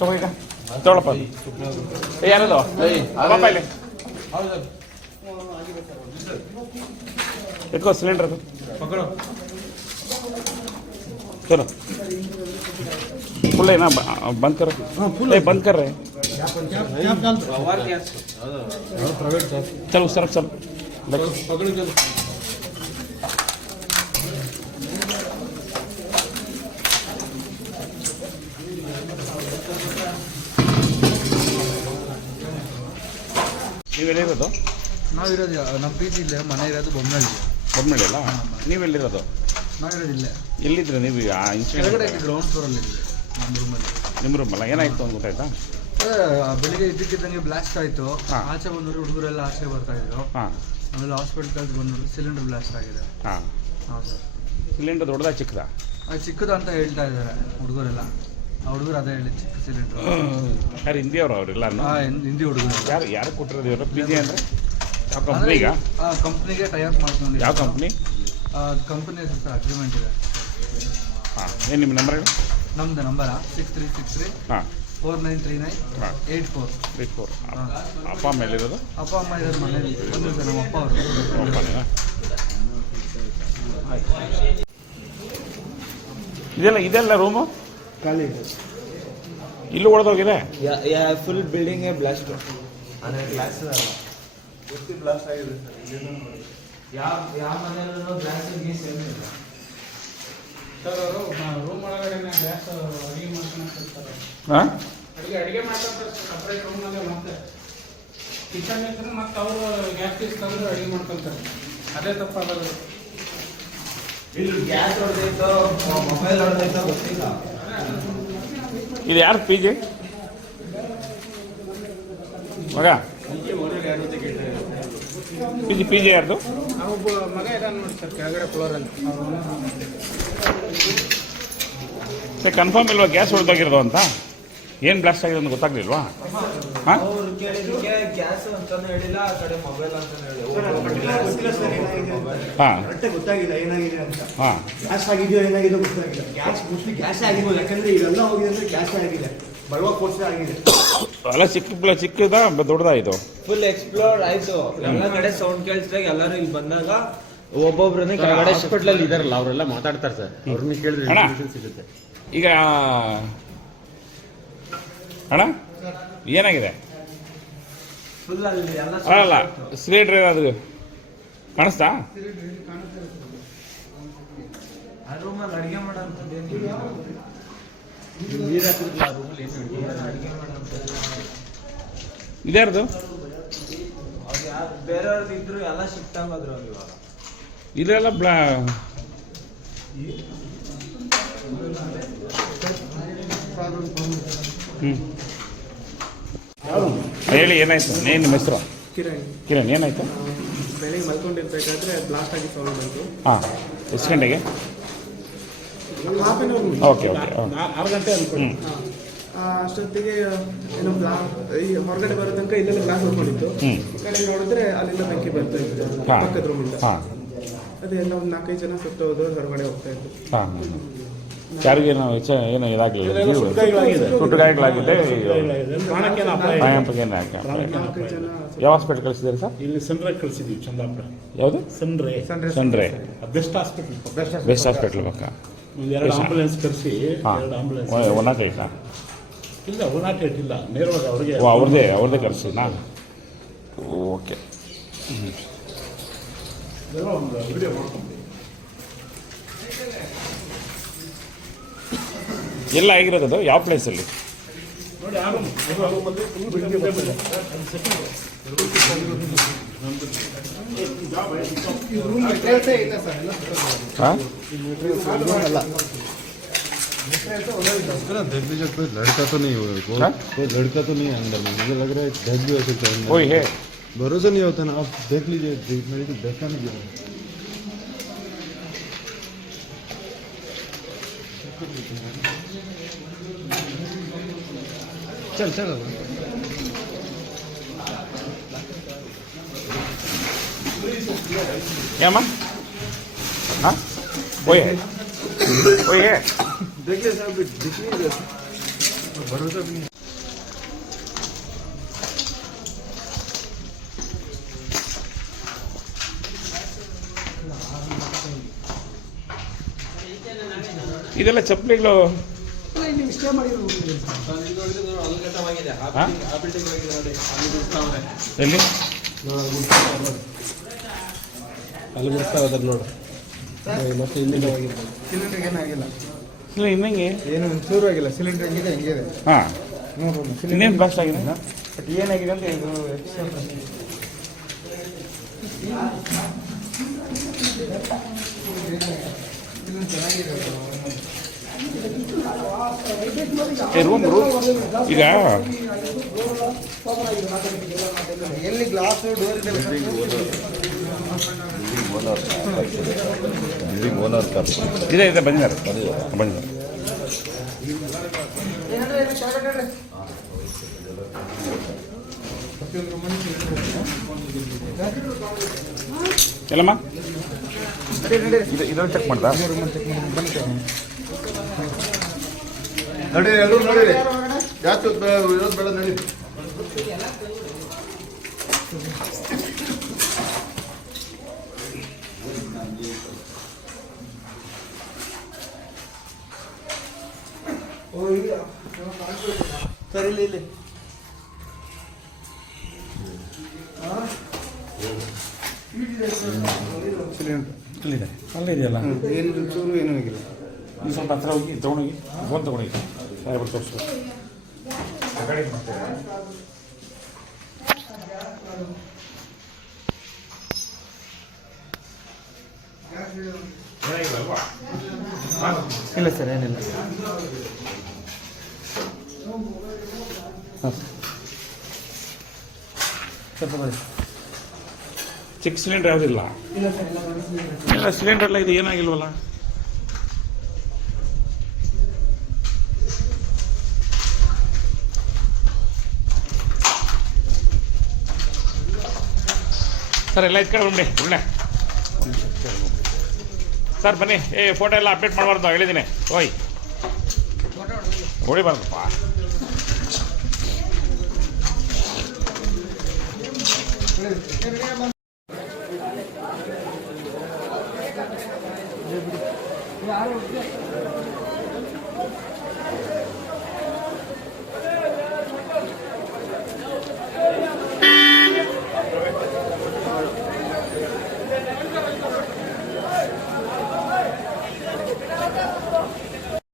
ತಗೋ ಈಗ ತೊಗೊಳಪ್ಪ ಯಾರದು ಪಾಪ ಇಲ್ಲಿ ಎತ್ಕೋ ಸಿಲಿಂಡರ್ ಅದು चलो फुल है ना बंद कर बंद कर रहे चलो सरफ चलो ನೀವೆಲ್ಲಿರೋದು? ನಾವಿರೋದು ನಮ್ಮ ಪಿ ಜಿ ಇಲ್ಲೇ, ಮನೆ ಇರೋದು ಬೊಮ್ಮನಹಳ್ಳಿ. ಬೊಮ್ಮನಹಳ್ಳಿ ಅಲ್ಲ? ನೀವೆಲ್ಲಿರೋದು? ನಾವಿರೋದಿಲ್ಲ. ಎಲ್ಲಿದ್ರೆ ನೀವು? ಕೆಳಗಡೆ ಗ್ರೌಂಡ್ ಫ್ಲೋರಲ್ಲಿ ನಮ್ಮ ರೂಮಲ್ಲಿ. ನಿಮ್ಮ ರೂಮಲ್ಲ? ಏನಾಯ್ತು ಅಂತ ಗೊತ್ತಾಯ್ತಾ? ಬೆಳಿಗ್ಗೆ ಇದ್ದಕ್ಕಿದ್ದಂಗೆ ಬ್ಲಾಸ್ಟ್ ಆಯಿತು. ಆಚೆ ಬಂದವರು ಹುಡುಗರೆಲ್ಲ ಆಚೆ ಬರ್ತಾಯಿದ್ರು. ಆಮೇಲೆ ಹಾಸ್ಪಿಟಲ್ಗೆ ಬಂದರು, ಸಿಲಿಂಡರ್ ಬ್ಲಾಸ್ಟ್ ಆಗಿದೆ. ಹಾಂ ಸರ್. ಸಿಲಿಂಡರ್ ದೊಡ್ಡದಾ ಚಿಕ್ಕದಾ? ಚಿಕ್ಕದು ಅಂತ ಹೇಳ್ತಾ ಇದ್ದಾರೆ ಹುಡುಗರೆಲ್ಲ. ಆ ಹುಡುಗರು ಅದೇ ಹೇಳಿ, ಚಿಕ್ಕ ಸಿಲಿಂಡರ್. ಯಾರು ಹಿಂದಿಯವರು ಅವರೆಲ್ಲ? ಹಿಂದಿ ಹುಡುಗರು. ಯಾರು ಕೊಟ್ಟಿರೋದು ಇವರು? ಪಿ ಜಿ ಅಂದರೆ ಯಾವ ಕಂಪ್ನಿಗ? ಕಂಪ್ನಿಗೆ ಟೈಅಪ್ ಮಾಡ್ಕೊಂಡು. ಯಾವ ಕಂಪ್ನಿ? ಕಂಪ್ನಿ ಹೆಸರು ಅಗ್ರಿಮೆಂಟ್ ಇದೆ. ಹಾಂ. ಏನು ನಿಮ್ಮ ನಂಬರ್ ಹೇಳಿ? ನಮ್ಮದು ನಂಬರಾ 6363 4939 84. ಅಪ್ಪ ಅಮ್ಮ ಎಲ್ಲಿರೋದು? ಅಪ್ಪ ಅಮ್ಮ ಇರೋದು ಮನೇಲಿ. ಬಂದಿರ್ತಾರೆ ನಮ್ಮ ಅಪ್ಪ ಅವರು. ಇದೆಲ್ಲ ರೂಮು ಖಾಲಿ ಇದೆ. ಇಲ್ಲೂ ಹೊಡೆದೋಗಿದೆ. Full building blast. Glass blast ಆಗಿದೆ ಸರ್. ಯಾವ ಮನೆಯಲ್ಲೂ ಗ್ಲಾಸ್ ಗೀಸ್ ಏನಿಲ್ಲ ಸರ್. ಅವರು ರೂಮ್ ಒಳಗಡೆ ಗ್ಯಾಸ್ ಅಡುಗೆ ಮಾಡ್ಕೊಂಡು ಹಾಂ, ಅಡುಗೆ ಮಾಡ್ತಾರೆ ಸಪ್ರೇಟ್ ರೂಮ್ನಲ್ಲಿ. ಮತ್ತೆ ಕಿಚನ್ ಇದ್ರೆ ಮತ್ತೆ ಅವರು ಗ್ಯಾಸ್ ಪೀಸ್ ತಂದು ಅಡುಗೆ ಮಾಡ್ಕೊಳ್ತಾರೆ. ಅದೇ ತಪ್ಪಾಗೋದು. ಇಲ್ಲಿ ಗ್ಯಾಸ್ ಹೊಡೆದೈತೋ ಮೊಬೈಲ್ ಹೊಡೆದೈತೋ ಗೊತ್ತಿಲ್ಲ. ಇದು ಯಾರು ಪಿ ಜಿ ಮಗ? ಪಿ ಜಿ ಯಾರ್ದು? ಒಬ್ಬ ಮಗ ಇದಾನೆ ನೋಡಿ ಸರ್, ಕೆಳಗಡೆ ಫ್ಲೋರಲ್ಲಿ. ಕನ್ಫರ್ಮ್ ಇಲ್ವಾ ಗ್ಯಾಸ್ ಹೊಡೆದೋಗಿರೋದು ಅಂತ? ಏನು ಬ್ಲಾಸ್ಟ್ ಆಗಿದೆ ಅಂತ ಗೊತ್ತಾಗ್ಲಿಲ್ವಾ? ಹಾಂ, ಗ್ಯಾಸ್ ಅಂತಾನು ಹೇಳಿಲ್ಲ, ಆ ಕಡೆ ಮೊಬೈಲ್ ಅಂತಾನು ಹೇಳಿಲ್ಲ. ಹಾಂ, ಗೊತ್ತಾಗಿಲ್ಲ ಏನಾಗಿದೆ ಅಂತ. ಹಾಂ, ಗ್ಯಾಸ್ ಆಗಿದೆಯೋ ಏನಾಗಿದೆಯೋ ಗೊತ್ತಾಗಿಲ್ಲ. ಗ್ಯಾಸ್ ಮೋಸ್ಟ್ಲಿ ಗ್ಯಾಸ್ ಆಗಿರ್ಬೋದು, ಯಾಕಂದ್ರೆ ಇದೆಲ್ಲ ಹೋಗಿದೆ ಅಂದ್ರೆ ಗ್ಯಾಸ್ ಆಗಿದೆ, ಬರುವ ಕೋರ್ಸ್ ಆಗಿದೆ. ಅಲ್ಲ ಚಿಕ್ಕದ ದೊಡ್ಡದಾ ಇದು? ಫುಲ್ ಎಕ್ಸ್ಪ್ಲೋರ್ ಆಯ್ತು. ಎಲ್ಲ ಕಡೆ ಸೌಂಡ್ ಕೇಳಿಸಿದಾಗ ಎಲ್ಲರೂ ಇಲ್ಲಿ ಬಂದಾಗ ಒಬ್ಬೊಬ್ರನ್ನ ಕೆಳಗಡೆ ಹಾಸ್ಪಿಟಲ್ ಇದಾರಲ್ಲ ಅವರೆಲ್ಲ ಮಾತಾಡ್ತಾರೆ ಸರ್. ಅವ್ರನ್ನ ಕೇಳಿದ್ರೆ ಇನ್ಫಾರ್ಮೇಷನ್ ಸಿಗುತ್ತೆ. ಈಗ ಅಣ್ಣ ಏನಾಗಿದೆ? ಫುಲ್ ಅಲ್ಲಿ ಎಲ್ಲ ಅಲ್ಲ ಸಿಲಿಂಡ್ರ್ ಏನಾದ್ರು ಕಾಣಿಸ್ತಾ? ಆ ರೂಮಲ್ಲಿ ಅಡುಗೆ ಮಾಡೋಂಥದ್ದೇನಿಲ್ಲ. ನೀರು ಹಾಕಿದ್ರಲ್ಲ ಆ ರೂಮಲ್ಲಿ ಏನು ಅಡುಗೆ ಮಾಡೋಂಥದ್ದು ಇದ್ಯಾರ್ದು? ಅವ್ರು ಯಾರು ಬೇರೆಯವ್ರದ್ದು ಇದ್ರು ಎಲ್ಲ ಶಿಫ್ಟ್ ಆಗೋದ್ರು ಅವ್ರು ಇವಾಗ. ಇದೆಲ್ಲ ಹೇಳಿ ಏನಾಯ್ತು? ನಿಮ್ಮ ಹೆಸರು? ಕಿರಣ್. ಏನಾಯ್ತು? ಬೆಳಿಗ್ಗೆ ಮಲ್ಕೊಂಡಿರ್ಬೇಕಾದ್ರೆ ಬ್ಲಾಸ್ಟ್ ಆಗಿ ಸೌಂಡ್ ಬಂತು. ಹಾಂ, ಎಷ್ಟು ಗಂಟೆಗೆ? Half an hour. ಓಕೆ 6 ಗಂಟೆ ಅನ್ಕೊಳ್ಳಿ. ಅಷ್ಟೊತ್ತಿಗೆ ಏನು ಈ ಹೊರಗಡೆ ಬರೋ ತನಕ ಇಲ್ಲೆಲ್ಲ ಗ್ಲಾಸ್ ಹೊಡ್ಕೊಂಡಿತ್ತು. ಈ ಕಡೆ ನೋಡಿದ್ರೆ ಅಲ್ಲಿಂದ ಬೆಂಕಿ ಬರ್ತಾ ಇತ್ತು ಪಕ್ಕದ ರೂಮಿಂದ. ಅದೆಲ್ಲ ಒಂದು 4-5 ಜನ ಸುಟ್ಟು ಹೋದ್ರು, ಹೊರಗಡೆ ಹೋಗ್ತಾ ಇತ್ತು. ಯಾರಿಗೆ ಏನು ಇದಾಗಲಿಲ್ಲ? ಸುಟ್ಟು ಗಾಯಗಳಾಗಿದೆ. ಯಾವ ಹಾಸ್ಪಿಟಲ್ ಕಳಿಸಿದ್ದೀರಿ ಸರ್? ಇಲ್ಲಿ ಸನ್ರೈ ಕಳಿಸಿದ್ವಿ, ಚಂದಾಪುರ. ಯಾವುದು? ಸನ್ರೈ ಬೆಸ್ಟ್ ಹಾಸ್ಪಿಟಲ್. ಬೆಸ್ಟ್ ಹಾಸ್ಪಿಟಲ್ ಪಕ್ಕ. 2 ಆಂಬುಲೆನ್ಸ್ ಕರೆಸಿ, 2 ಆಂಬುಲೆನ್ಸ್. 108 ಇಲ್ಲ, 108 ಇಲ್ಲ, ನೇರವಾಗಿ ಅವ್ರದ್ದೇ ಕರೆಸಿನಾ? ಓಕೆ. ಒಂದು ವಿಡಿಯೋ ಮಾಡ್ಕೊಂಡು ಎಲ್ಲ ಆಗಿರೋದು ಯಾವ ಪ್ಲೇಸಲ್ಲಿ? ನೋಡಿ, ಆ ರೂಮ್ ಫುಲ್ ಬೆಳಿಗ್ಗೆ ಬಂದಿದೆ. ಹಾಂ, देख लीजिए कोई लड़का तो नहीं हुआ, कोई लड़का तो नहीं है अंदर में, मुझे लग रहा है डेथ भी हो सकता है। कोई है? भरोसा नहीं होता ना, आप देख लीजिए, मेरे को देखा नहीं गया। चल क्या मां? हाँ, कोई है? देखिए साहब, दिख नहीं रहा। ಭರೋಸಾ ಇದೆಲ್ಲ ಚಪ್ಪಲಿಗಳು ಹಾ? ಎಲ್ಲಿ ಅಲ್ಲಿ ಬಿಡ್ತಾ ಹೋದ್ರೆ ನೋಡು ಮತ್ತೆ ಇಲ್ಲಿಂದ ಹೋಗಿದ್ದು ಸಿಲಿಂಡರ್ ಏನಾಗಿಲ್ಲ, ಇಲ್ಲ ಇನ್ನಂಗೆ ಏನು ಒಂಚೂರು ಆಗಿಲ್ಲ. ಸಿಲಿಂಡರ್ ಹೆಂಗಿದೆ ಹೆಂಗಿದೆ ಹಾಂ ನೋಡ್ಬೋದು. ಇನ್ನೇನು ಬ್ಲಾಸ್ಟ್ ಆಗಿದೆ ಬಟ್ ಏನಾಗಿದೆ ಅಂತ ಇದು ಎಕ್ಸ್ಟ್ರಾ ರೂಮ್ ಈಗ ಎಲ್ಲಿ ಗ್ಲಾಸ್ ಡೋರ್ ಇದೆ ಬಿಲ್ಡಿಂಗ್ ಓನರ್ ಇದೆ ಬಂದಿದ್ದಾರೆ ಬಂದಿದ್ದಾರೆ ಎಲ್ಲಮ್ಮ ಇದನ್ನು ಚೆಕ್ ಮಾಡ್ದಾ ನಡೀರಿ ಎಲ್ಲರೂ ನಡೀರಿ ಜಾಸ್ತಿ ಇರೋದು ಬೇಡ ನಡೀರಿ. ಸರ್ ಇಲ್ಲಿ ಇಲ್ಲಿ ಸಿಲಿಂಡರ್ ಅಲ್ಲಿದೆ ಅಲ್ಲೇ ಇದೆಯಲ್ಲ ಏನು ಚೂರು ಏನೂ ಆಗಿಲ್ಲ. ನೀವು ಸ್ವಲ್ಪ ಹತ್ರ ಹೋಗಿ ತೊಗೊಂಡೋಗಿ ಫೋನ್ ತೊಗೊಂಡೋಗಿ ಯಾರು ತೋರಿಸು ಆ ಕಡೆ ಮಾಡ್ತಾರೆ ಏನಾಗಿಲ್ಲಲ್ವಾ ಇಲ್ಲ ಸರ್ ಏನಿಲ್ಲ. ಸ್ವಲ್ಪ ಬನ್ನಿ. ಚಿಕ್ಕ ಸಿಲಿಂಡರ್ ಯಾವುದಿಲ್ಲ ಇಲ್ಲ ಸಿಲಿಂಡರ್ ಎಲ್ಲ ಇದು ಏನಾಗಿಲ್ವಲ್ಲ ಸರ್ ಎಲ್ಲ ಇಟ್ಕೊಂಡು ಬನ್ನಿ ಒಳ್ಳೆ ಸರ್ ಬನ್ನಿ ಫೋಟೋ ಎಲ್ಲ ಅಪ್ಡೇಟ್ ಮಾಡಬಾರ್ದು ಹೇಳಿದ್ದೀನಿ ಓಯ್ ಹೊಡಿಬಾರ್ದಪ್ಪ ಯಾರು